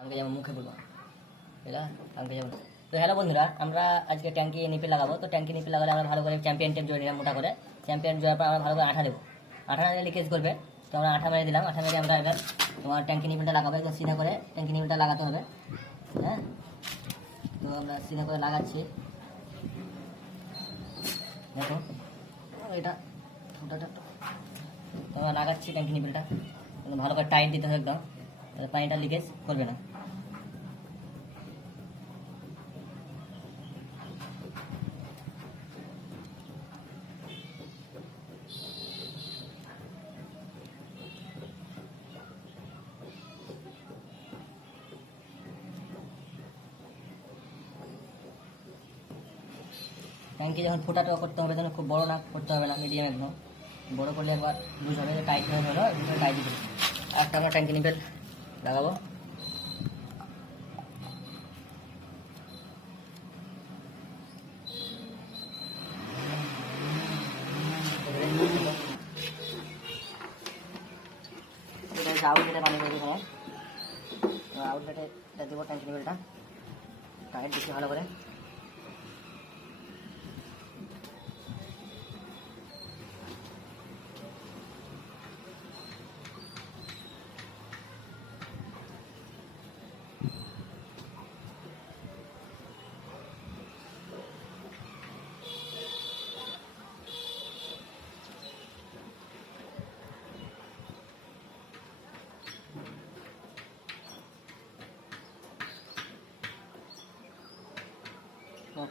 আমাকে যেমন মুখে বলবো এটা আমাকে যেমন। তো হ্যালো বন্ধুরা, আমরা আজকে ট্যাঙ্কি নিপে লাগাবো। তো ট্যাঙ্কি নিপে লাগালে আমরা ভালো করে চ্যাম্পিয়ন টেপ জড়িয়ে নিলাম মোটা করে। চ্যাম্পিয়ন জড়ার পর আমরা ভালো করে আঠা দেবো। আঠা না দিলে লিকেজ করবে, তো আমরা আঠা মেরে দিলাম। আঠা মেরে আমরা এবার তোমার ট্যাঙ্কি নিপেলটা লাগাবো, একদম সিধা করে ট্যাঙ্কি নিপেলটা লাগাতে হবে। হ্যাঁ, তো আমরা সিধা করে লাগাচ্ছি। দেখো এটা ফুটাটা আমরা লাগাচ্ছি ট্যাঙ্কি নিপেলটা ভালো করে টাইট দিতে হবে একদম, তাহলে পানিটা লিকেজ করবে না। ট্যাঙ্কি যখন ফোটাটা করতে হবে তখন খুব বড় না করতে হবে না, মিডিয়াম একদম। বড় করলে একবার লুজ হবে, টাইট হয়ে হলো টাইট দিতে। একটা আমরা ট্যাঙ্কি নিপেল লাগাবো। আউটলেটে পানি দেবো এখানে, আউটলেটে দেবো ট্যাঙ্কি নিপেলটা টাইট দিচ্ছি ভালো করে।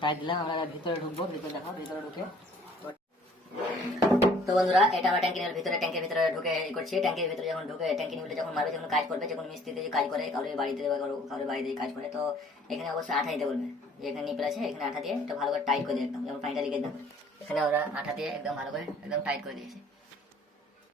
টাইট দিলাম, আমরা ভিতরে ঢুকবো। ভিতরে দেখো, ভিতরে ঢুকে তো বন্ধুরা এটা আমরা ট্যাঙ্কির ভিতরে ট্যাঙ্কির ভিতরে ঢুকে করছি। ট্যাঙ্কির ভিতরে যখন ঢুকে ট্যাঙ্কি নিপে যখন মারবে, যখন কাজ করবে, যখন মিস্ত্রিতে কাজ করে, কারোর বাড়িতে বা কারোর বাড়িতে কাজ করে, তো এখানে অবশ্যই আঠা দিতে বলবে। যে এখানে নিপেল আছে, এখানে আঠা দিয়ে এটা ভালো করে টাইট করে দিয়ে একদম, যেমন পানিটা লিখে দাও, এখানে আমরা আঠা দিয়ে একদম ভালো করে একদম টাইট করে দিয়েছি।